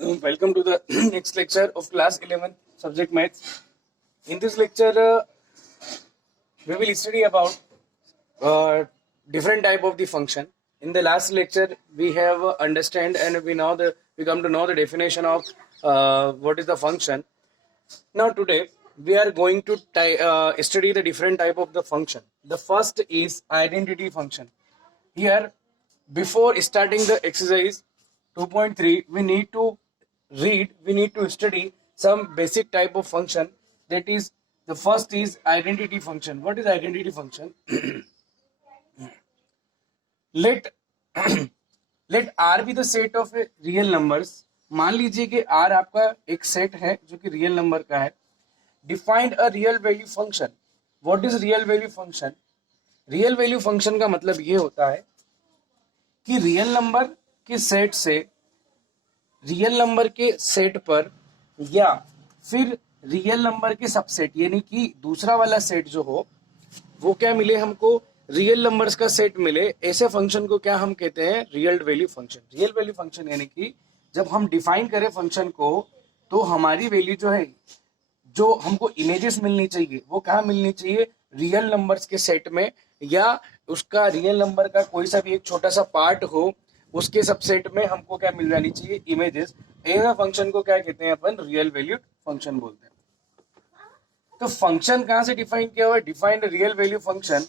Welcome to the next lecture of class 11 subject maths. In this lecture, we will study about different type of the function. In the last lecture, we have understand and we come to know the definition of what is the function. Now today we are going to study the different type of the function. The first is identity function. Here, before starting the exercise 2.3, we need to study some basic type of function. That is, the first is identity function. What is identity function? Let let R be the set of real numbers. मान लीजिए कि R आपका एक set है जो कि real number का है. Defined a real value function. What is real value function? Real value function का मतलब ये होता है कि रियल नंबर के सेट से रियल नंबर के सेट पर या फिर रियल नंबर के सबसेट यानी कि दूसरा वाला सेट जो हो वो क्या मिले हमको, रियल नंबर्स का सेट मिले. ऐसे फंक्शन को क्या हम कहते हैं? Real value function. Real value function यानी कि जब हम डिफाइन करें फंक्शन को तो हमारी वैल्यू जो है, जो हमको इमेजेस मिलनी चाहिए वो कहाँ मिलनी चाहिए? रियल नंबर्स के सेट में, या उसका रियल नंबर का कोई सा भी एक छोटा सा पार्ट हो उसके सबसेट में हमको क्या मिल जानी चाहिए? इमेजेस. ऐसा फंक्शन को क्या कहते हैं? अपन रियल वैल्यू फंक्शन बोलते हैं. तो फंक्शन कहां से डिफाइन किया हुआ है? Defined real value function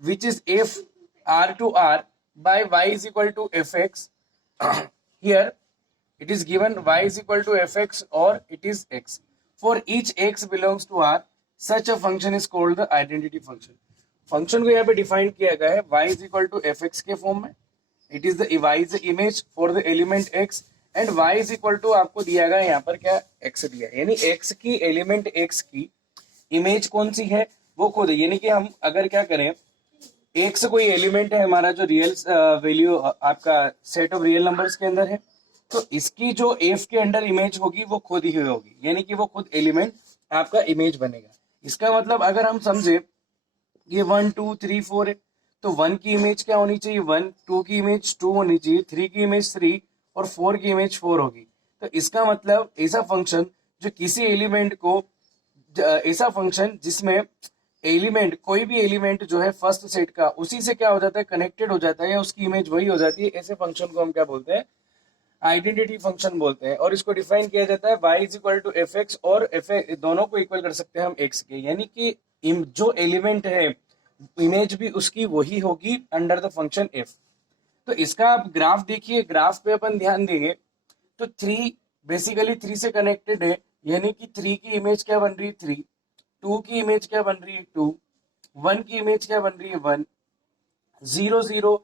which is f r to r by y is equal to fx. Here it is given y is equal to fx or it is x. For each x belongs to r, such a function is called the identity function. Function को यहाँ पे define किया गया है y is equal to fx के form में. It is the y is the image for the element x and y is equal to आपको दिया गया यहाँ पर क्या? x दिया है. यानी x की एलिमेंट x की इमेज कौन सी है वो खुद है. यानी कि हम अगर क्या करें, एक्स कोई एलिमेंट है हमारा जो रियल वैल्यू आपका सेट ऑफ रियल नंबर्स के अंदर है, तो इसकी जो एफ के अंडर इमेज होगी वो खुद ही होगी. यानी कि वो खुद एलिमेंट आपका इमेज बनेगा. इसका मतलब अगर हम समझे ये 1 2 3 4 है तो 1 की इमेज क्या होनी चाहिए? 1. 2 की इमेज 2 होनी चाहिए. 3 की इमेज 3 और 4 की इमेज 4 होगी. तो इसका मतलब ऐसा फंक्शन जो किसी एलिमेंट को, ऐसा फंक्शन जिसमें एलिमेंट, कोई भी एलिमेंट जो है फर्स्ट सेट का उसी से क्या हो जाता है? कनेक्टेड हो जाता है या उसकी इमेज वही हो जाती है. ऐसे फंक्शन को हम क्या बोलते हैं? आइडेंटिटी फंक्शन बोलते हैं. और इसको डिफाइन किया जाता है y is equal to f x और एफ दोनों को इक्वल कर सकते हैं हम x के. यानी कि जो एलिमेंट है इमेज भी उसकी वही होगी अंडर द फंक्शन f. तो इसका आप ग्राफ देखिए. ग्राफ पे अपन ध्यान देंगे तो 3 बेसिकली 3 से कनेक्टेड है. यानी कि 3 की इमेज क्या बन रही है? 3. 2 की इमेज क्या बन रही है? 2. 1 की इमेज क्या बन रही है? 1. 0 0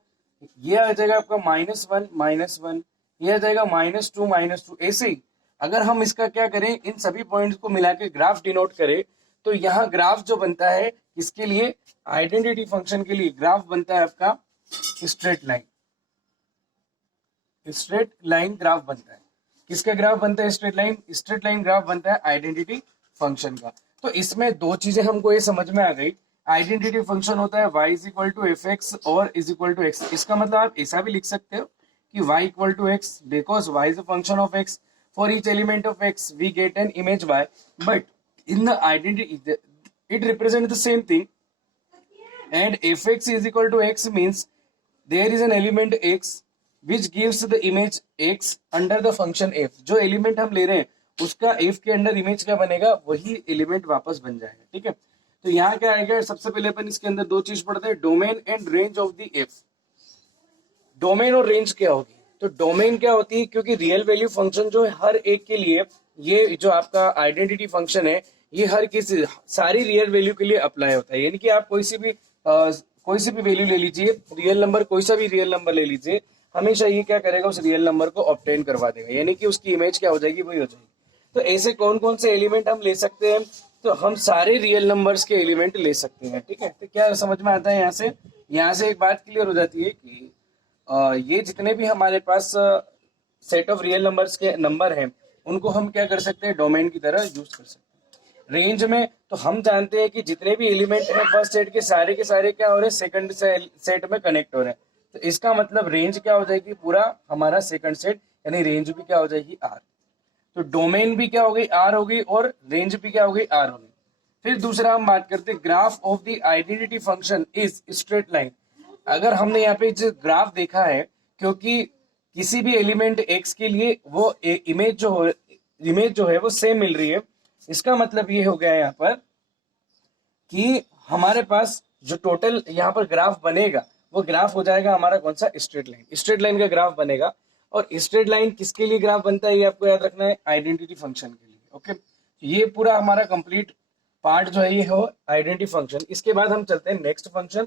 ये आ जाएगा आपका -1 -1, ये आ जाएगा -2 -2. ऐसे ही अगर हम इसका क्या करें, इन सभी पॉइंट्स को मिला के ग्राफ डिनोट करें तो यहाँ ग्राफ जो बनता है इसके लिए, आइडेंटिटी फंक्शन के लिए ग्राफ बनता है आपका straight line. Straight line graph बनता है. किसका ग्राफ बनता है? Straight line. Straight line graph बनता है आइडेंटिटी फंक्शन का. तो इसमें दो चीजें हमको ये समझ में आ गई. आइडेंटिटी फंक्शन होता है y is equal to f x और इज इक्वल टू एक्स. इसका मतलब आप ऐसा भी लिख सकते हो कि y equal to x because y is a function of x. For each element of x we get an image y, but in the identity it represent the same thing. And f x is equal to x means there is an element x which gives the image x under the function f. जो element हम ले रहे हैं उसका f के अंदर image क्या बनेगा? वही एलिमेंट वापस बन जाएगा. ठीक है. तो यहाँ क्या आएगा? सबसे पहले अपन इसके अंदर दो चीज पढ़ते हैं, domain and range of the f. Domain और रेंज क्या होगी? तो डोमेन क्या होती है, क्योंकि रियल वैल्यू फंक्शन जो है हर एक के लिए, ये जो आपका आइडेंटिटी फंक्शन है ये हर किसी सारी रियल वैल्यू के लिए अप्लाई होता है. यानी कि आप कोई सी भी वैल्यू ले लीजिए, रियल नंबर, कोई सा भी रियल नंबर ले लीजिए, हमेशा ये क्या करेगा? उस रियल नंबर को ऑब्टेन करवा देगा. यानी कि उसकी इमेज क्या हो जाएगी? वही हो जाएगी. तो ऐसे कौन कौन से एलिमेंट हम ले सकते हैं? तो हम सारे रियल नंबर्स के एलिमेंट ले सकते हैं. ठीक है. तो क्या समझ में आता है? यहाँ से एक बात क्लियर हो जाती है कि ये जितने भी हमारे पास सेट ऑफ रियल नंबर्स के नंबर हैं उनको हम क्या कर सकते हैं? डोमेन की तरह यूज कर सकते हैं. रेंज में तो हम जानते हैं कि जितने भी एलिमेंट हैं फर्स्ट सेट के सारे क्या हो रहे हैं? सेकंड सेट में कनेक्ट हो रहे हैं. तो इसका मतलब रेंज क्या हो जाएगी? पूरा हमारा सेकंड सेट यानी रेंज भी क्या हो जाएगी आर। तो डोमेन भी क्या हो गई आर हो गई और रेंज भी क्या हो गई आर हो गई। फिर दूसरा हम बात करते हैं graph of the identity function is straight line. अगर हमने यहाँ पे जो ग्राफ देखा है, क्योंकि किसी भी एलिमेंट एक्स के लिए वो इमेज जो है वो सेम मिल रही है, इसका मतलब ये हो गया यहाँ पर कि हमारे पास जो टोटल यहाँ पर ग्राफ बनेगा वो ग्राफ हो जाएगा हमारा कौन सा, स्ट्रेट लाइन। स्ट्रेट लाइन का ग्राफ बनेगा। और स्ट्रेट लाइन किसके लिए ग्राफ बनता है ये आपको याद रखना है, आइडेंटिटी फंक्शन के लिए। ओके, ये पूरा हमारा कंप्लीट पार्ट जो है ये हो आइडेंटिटी फंक्शन। इसके बाद हम चलते हैं नेक्स्ट फंक्शन